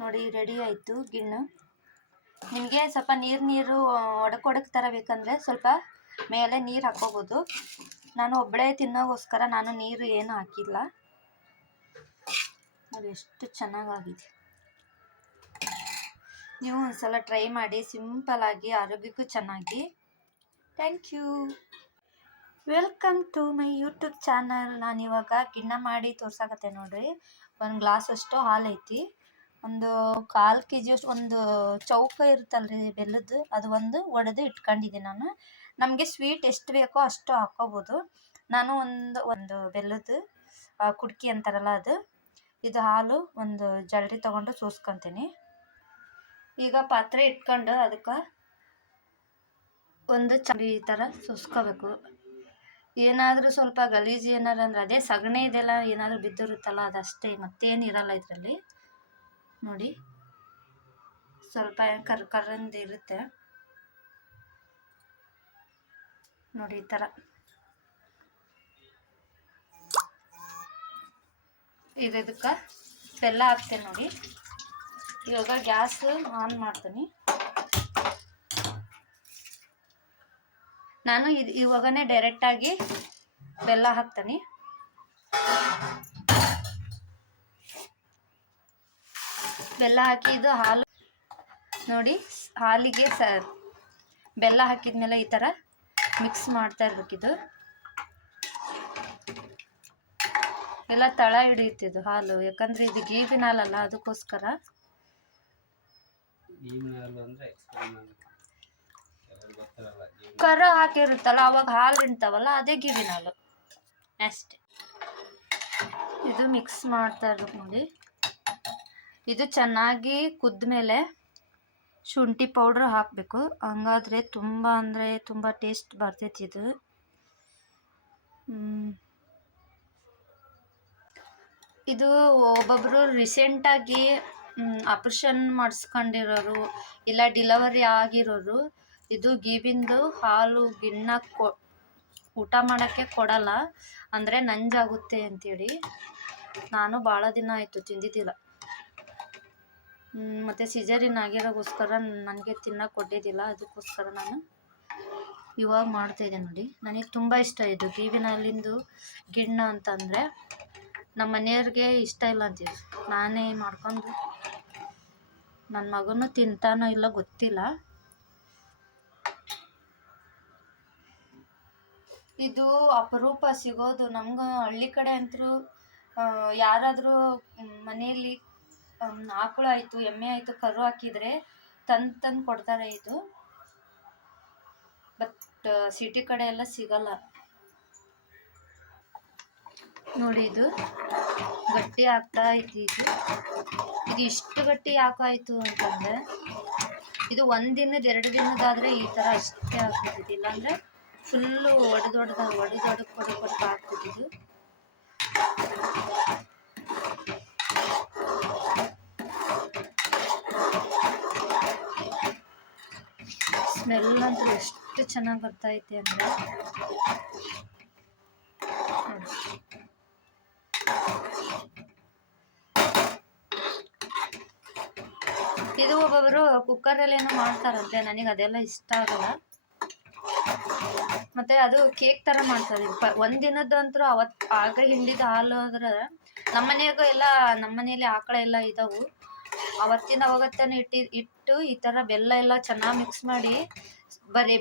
ನೋಡಿ ರೆಡಿ ಆಯಿತು ಗಿಣ್ಣು. ನಿಮಗೆ ಸ್ವಲ್ಪ ನೀರು ಒಡಕ್ ಥರ ಬೇಕಂದರೆ ಸ್ವಲ್ಪ ಮೇಲೆ ನೀರು ಹಾಕ್ಕೋಬೋದು. ನಾನು ಒಬ್ಬಳೇ ತಿನ್ನೋಗೋಸ್ಕರ ನಾನು ನೀರು ಏನು ಹಾಕಿಲ್ಲ. ನೋಡಿ ಎಷ್ಟು ಚೆನ್ನಾಗಾಗಿದೆ. ನೀವು ಒಂದ್ಸಲ ಟ್ರೈ ಮಾಡಿ, ಸಿಂಪಲ್ಲಾಗಿ, ಆರೋಗ್ಯಕ್ಕೂ ಚೆನ್ನಾಗಿ. Thank you. Welcome to my YouTube channel. ನಾನಿವಾಗ ಗಿಣ್ಣ ಮಾಡಿ ತೋರ್ಸಾಕತ್ತೆ ನೋಡ್ರಿ. ಒಂದು ಗ್ಲಾಸ್ ಅಷ್ಟು ಹಾಲು ಐತಿ, ಒಂದು 1/4 kg ಅಷ್ಟು, ಒಂದು ಚೌಕ ಇರುತ್ತಲ್ರಿ ಬೆಲ್ಲದ್ದು, ಅದು ಒಂದು ಒಡೆದು ಇಟ್ಕೊಂಡಿದ್ದೀನಿ ನಾನು. ನಮಗೆ ಸ್ವೀಟ್ ಎಷ್ಟು ಬೇಕೋ ಅಷ್ಟು ಹಾಕ್ಕೋಬೋದು. ನಾನು ಒಂದು ಬೆಲ್ಲದ್ದು ಕುಡ್ಕಿ ಅಂತಾರಲ್ಲ ಅದು, ಇದು ಹಾಲು ಒಂದು ಜಲ್ರಿ ತೊಗೊಂಡು ಸೋಸ್ಕೊತೀನಿ. ಈಗ ಪಾತ್ರೆ ಇಟ್ಕೊಂಡು ಅದಕ್ಕೆ ಒಂದು ಈ ಥರ ಸೋಸ್ಕೋಬೇಕು. ಏನಾದರೂ ಸ್ವಲ್ಪ ಗಲೀಜು ಏನಾರು ಅಂದ್ರೆ ಅದೇ ಸಗಣಿ ಇದೆಲ್ಲ ಏನಾದರೂ ಬಿದ್ದಿರುತ್ತಲ್ಲ ಅದಷ್ಟೇ, ಮತ್ತೇನು ಇರಲ್ಲ ಇದರಲ್ಲಿ. ನೋಡಿ ಸ್ವಲ್ಪ ಕರ್ಕರಂದು ಇರುತ್ತೆ ನೋಡಿ ಈ ಥರ. ಇದಕ್ಕೆ ಬೆಲ್ಲ ಹಾಕ್ತೇನೆ ನೋಡಿ. ಇವಾಗ ಗ್ಯಾಸ್ ಆನ್ ಮಾಡ್ತೀನಿ. ನಾನು ಇವಾಗನೇ ಡೈರೆಕ್ಟಾಗಿ ಬೆಲ್ಲ ಹಾಕ್ತೀನಿ. ಬೆಲ್ಲ ಹಾಕಿ ಇದು ಹಾಲು ನೋಡಿ, ಹಾಲಿಗೆ ಬೆಲ್ಲ ಹಾಕಿದ್ಮೇಲೆ ಈ ಥರ ಮಿಕ್ಸ್ ಮಾಡ್ತಾ ಇರ್ಬೇಕಿದು. ಎಲ್ಲ ತಳ ಹಿಡಿಯುತ್ತಿದ್ದು ಹಾಲು, ಯಾಕಂದರೆ ಇದು ಗೀಬಿನ ಹಾಲಲ್ಲ, ಅದಕ್ಕೋಸ್ಕರ. ಕರ ಹಾಕಿರುತ್ತಲ್ಲ ಅವಾಗ ಹಾಲು ಹಿಂಡ್ತಾವಲ್ಲ, ಅದೇ ಗೀಬಿನ ಹಾಲು ಅಷ್ಟೇ. ಇದು ಮಿಕ್ಸ್ ಮಾಡ್ತಾ ಇರ್ಬೇಕು ನೋಡಿ. ಇದು ಚೆನ್ನಾಗಿ ಕುದ್ದ ಮೇಲೆ ಶುಂಠಿ ಪೌಡ್ರ್ ಹಾಕಬೇಕು, ಹಂಗಾದ್ರೆ ತುಂಬ ಅಂದರೆ ತುಂಬ ಟೇಸ್ಟ್ ಬರ್ತೈತಿ ಇದು. ಇದು ಒಬ್ಬೊಬ್ಬರು ರೀಸೆಂಟಾಗಿ ಆಪ್ರೇಷನ್ ಮಾಡಿಸ್ಕೊಂಡಿರೋರು, ಇಲ್ಲ ಡಿಲವರಿ ಆಗಿರೋರು ಇದು ಗೀಬಿಂದು ಹಾಲು ಗಿಣ್ಣ ಊಟ ಮಾಡೋಕ್ಕೆ ಕೊಡಲ್ಲ, ಅಂದರೆ ನಂಜಾಗುತ್ತೆ ಅಂತೇಳಿ. ನಾನು ಭಾಳ ದಿನ ಆಯಿತು ತಿಂದಿದ್ದಿಲ್ಲ. ಮತ್ತು ಸಿಜರಿನ್ ಆಗಿರೋಗೋಸ್ಕರ ನನಗೆ ತಿನ್ನೋಕೆ ಕೊಟ್ಟಿದ್ದಿಲ್ಲ, ಅದಕ್ಕೋಸ್ಕರ ನಾನು ಇವಾಗ ಮಾಡ್ತಾಯಿದ್ದೆ ನೋಡಿ. ನನಗೆ ತುಂಬ ಇಷ್ಟ ಇದು ಗೀಬಿನ ಹಾಲಿಂದು ಗಿಣ್ಣ ಅಂತಂದರೆ. ನಮ್ಮ ಮನೆಯವ್ರಿಗೆ ಇಷ್ಟ ಇಲ್ಲ ಅಂತೀವಿ, ನಾನೇ ಮಾಡ್ಕೊಂಡು, ನನ್ನ ಮಗನೂ ತಿಂತಾನೋ ಇಲ್ಲ ಗೊತ್ತಿಲ್ಲ. ಇದು ಅಪರೂಪ ಸಿಗೋದು ನಮ್ಗೆ. ಹಳ್ಳಿ ಕಡೆ ಅಂತೂ ಯಾರಾದರೂ ಮನೆಯಲ್ಲಿ ಆಕಳು ಆಯಿತು, ಎಮ್ಮೆ ಆಯಿತು, ಕರು ಹಾಕಿದರೆ ತಂದು ಕೊಡ್ತಾರೆ ಇದು. ಬಟ್ ಸಿಟಿ ಕಡೆ ಎಲ್ಲ ಸಿಗಲ್ಲ ನೋಡಿ. ಇದು ಗಟ್ಟಿ ಆಗ್ತಾ ಐತಿ. ಇದು ಇಷ್ಟು ಗಟ್ಟಿ ಯಾಕಾಯಿತು ಅಂತಂದರೆ, ಇದು 1 ದಿನದ 2 ದಿನದಾದರೆ ಈ ಥರ ಅಷ್ಟೇ ಆಗ್ತಿದ್ದಿದ್ದು, ಇಲ್ಲಾಂದರೆ ಫುಲ್ಲು ಒಡೆದೊಡ್ಕ ಆಗ್ತಿದ್ದು. ಸ್ಮೆಲ್ ಅಂತೂ ಎಷ್ಟು ಚೆನ್ನಾಗಿ ಬರ್ತೈತೆ ಅಂದರೆ, ಇದು ಒಬ್ಬೊಬ್ಬರು ಕುಕ್ಕರಲ್ಲಿ ಏನೋ ಮಾಡ್ತಾರಂತೆ, ನನಗೆ ಅದೆಲ್ಲ ಇಷ್ಟ ಆಗಲ್ಲ. ಮತ್ತು ಅದು ಕೇಕ್ ಥರ ಮಾಡ್ತಾರೆ. 1 ದಿನದಂತರೂ ಆಗ ಹಿಂಡಿದ ಹಾಲು ಅಂದ್ರೆ ನಮ್ಮ ಮನೆಯಲ್ಲಿ ಆಕಳ ಎಲ್ಲ ಇದ್ದಾವೆ. ಅವತ್ತನೇ ಇಟ್ಟು ಈ ಥರ ಬೆಲ್ಲ ಎಲ್ಲ ಚೆನ್ನಾಗಿ ಮಿಕ್ಸ್ ಮಾಡಿ, ಬರೀ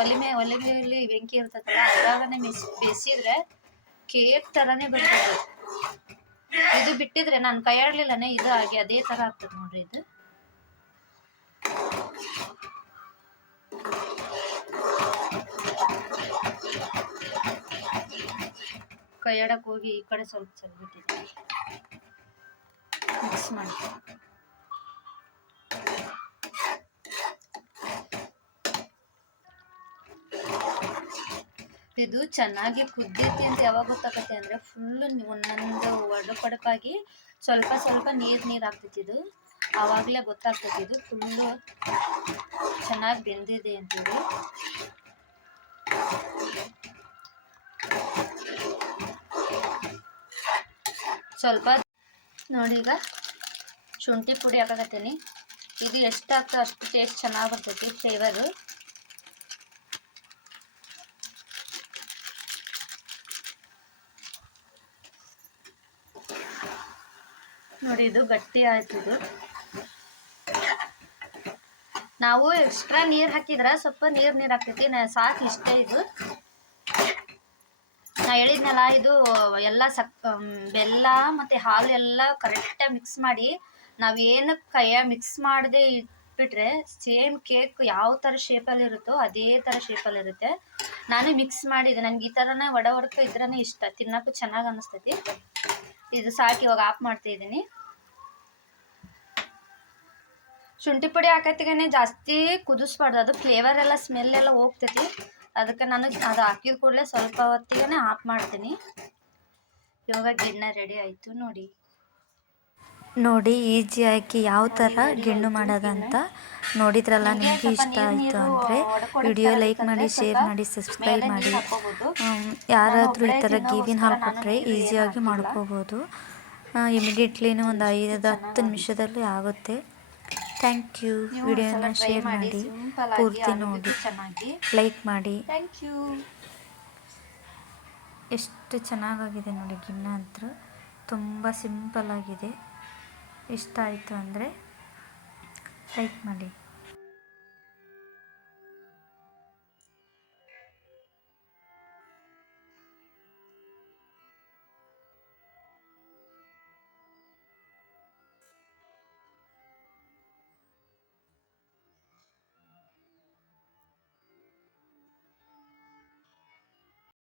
ಒಲೆ ಮೇಲೆ ಬೆಂಕಿ ಇರ್ತದಲ್ಲ ಅದ್ರಾಗನೇ ಬೇಯಿಸಿದ್ರೆ ಕೇಕ್ ಥರನೇ ಬರ್ತದೆ. ಇದು ಬಿಟ್ಟಿದ್ರೆ ನಾನು ಕೈ ಆಡಲಿಲ್ಲನೇ ಇದು ಆಗಿ ಅದೇ ಥರ ಆಗ್ತದೆ ನೋಡ್ರಿ. ಇದು ಕೈ ಆಡಕ್ಕೆ ಹೋಗಿ ಈ ಕಡೆ ಸ್ವಲ್ಪ ಚೆಲ್ಬಿಟ್ಟಿದೆ. ಮಿಕ್ಸ್ ಮಾಡಿ ಇದು ಚೆನ್ನಾಗಿ ಕುದ್ದೈತಿ ಅಂತ ಯಾವಾಗ ಗೊತ್ತಾಗತ್ತೆ ಅಂದರೆ, ಫುಲ್ಲು ಒಂದೊಂದು ಒಡಪಾಗಿ ಸ್ವಲ್ಪ ನೀರು ಆಗ್ತೈತಿ. ಇದು ಆವಾಗಲೇ ಗೊತ್ತಾಗ್ತೈತಿ ಇದು ಫುಲ್ಲು ಚೆನ್ನಾಗಿ ಬೆಂದಿದೆ ಅಂತೇಳಿ. ಸ್ವಲ್ಪ ನೋಡಿ, ಈಗ ಶುಂಠಿ ಪುಡಿ ಹಾಕಕತ್ತೀನಿ. ಇದು ಎಷ್ಟು ಆಗ್ತೋ ಅಷ್ಟು ಟೇಸ್ಟ್ ಚೆನ್ನಾಗಿ ಬರ್ತೈತಿ ಫ್ಲೇವರು. ನೋಡಿ ಇದು ಗಟ್ಟಿ ಆಯ್ತು. ಇದು ನಾವು ಎಕ್ಸ್ಟ್ರಾ ನೀರು ಹಾಕಿದ್ರೆ ಸ್ವಲ್ಪ ನೀರು ಹಾಕ್ತೈತಿ. ಸಾಕು ಇಷ್ಟೇ. ಇದು ನಾ ಹೇಳಿದ್ನಲ್ಲ, ಇದು ಎಲ್ಲ ಬೆಲ್ಲ ಮತ್ತು ಹಾಲು ಎಲ್ಲ ಕರೆಕ್ಟಾಗಿ ಮಿಕ್ಸ್ ಮಾಡಿ ನಾವೇನು ಮಿಕ್ಸ್ ಮಾಡದೆ ಇಟ್ಬಿಟ್ರೆ ಸೇಮ್ ಕೇಕ್ ಯಾವ ಥರ ಶೇಪಲ್ಲಿ ಇರುತ್ತೋ ಅದೇ ಥರ ಶೇಪಲ್ಲಿರುತ್ತೆ. ನಾನು ಮಿಕ್ಸ್ ಮಾಡಿದೆ. ನನಗೆ ಈ ಥರನೇ ಒಡಕ ಇದ್ರೇ ಇಷ್ಟ, ತಿನ್ನೋಕ್ಕೂ ಚೆನ್ನಾಗಿ ಅನ್ನಿಸ್ತೈತಿ. ಇದು ಸಾಕು, ಇವಾಗ ಆಫ್ ಮಾಡ್ತಾಯಿದ್ದೀನಿ. ಶುಂಠಿ ಪುಡಿ ಹಾಕತ್ತಿಗೆ ಜಾಸ್ತಿ ಕುದಿಸ್ಬಾರ್ದು, ಅದು ಫ್ಲೇವರ್ ಎಲ್ಲ ಸ್ಮೆಲ್ ಎಲ್ಲ ಹೋಗ್ತೈತಿ. ಅದಕ್ಕೆ ನಾನು ಅದು ಹಾಕಿದ ಕೂಡಲೇ ಸ್ವಲ್ಪ ಹೊತ್ತಿಗೆ ಆಫ್ ಮಾಡ್ತೀನಿ. ಇವಾಗ ಗಿಣ್ಣ ರೆಡಿ ಆಯಿತು. ನೋಡಿ ಈಸಿಯಾಗಿ ಯಾವ ಥರ ಗಿಣ್ಣು ಮಾಡೋದಂತ ನೋಡಿದ್ರಲ್ಲ. ನಿಮಗೆ ಇಷ್ಟ ಆಯಿತು ಅಂದರೆ ವಿಡಿಯೋ ಲೈಕ್ ಮಾಡಿ, ಶೇರ್ ಮಾಡಿ, ಸಬ್ಸ್ಕ್ರೈಬ್ ಮಾಡಿ. ಯಾರಾದರೂ ಈ ಥರ ಗಿವಿನ ಹಾಲು ಕೊಟ್ಟರೆ ಈಸಿಯಾಗಿ ಮಾಡ್ಕೋಬೋದು. ಇಮಿಡಿಯೇಟ್ಲಿನೂ ಒಂದು 5-10 ನಿಮಿಷದಲ್ಲಿ ಆಗುತ್ತೆ. Thank you. ವಿಡಿಯೋನ ಶೇರ್ ಮಾಡಿ, ಪೂರ್ತಿ ನೋಡಿ, ಲೈಕ್ ಮಾಡಿ. Thank you. ಎಷ್ಟು ಚೆನ್ನಾಗಾಗಿದೆ ನೋಡಿ ಗಿಣ್ಣ ಅಂತೂ. ತುಂಬ ಸಿಂಪಲ್ಲಾಗಿದೆ. ಇಷ್ಟ ಆಯಿತು ಅಂದರೆ ಲೈಕ್ ಮಾಡಿ.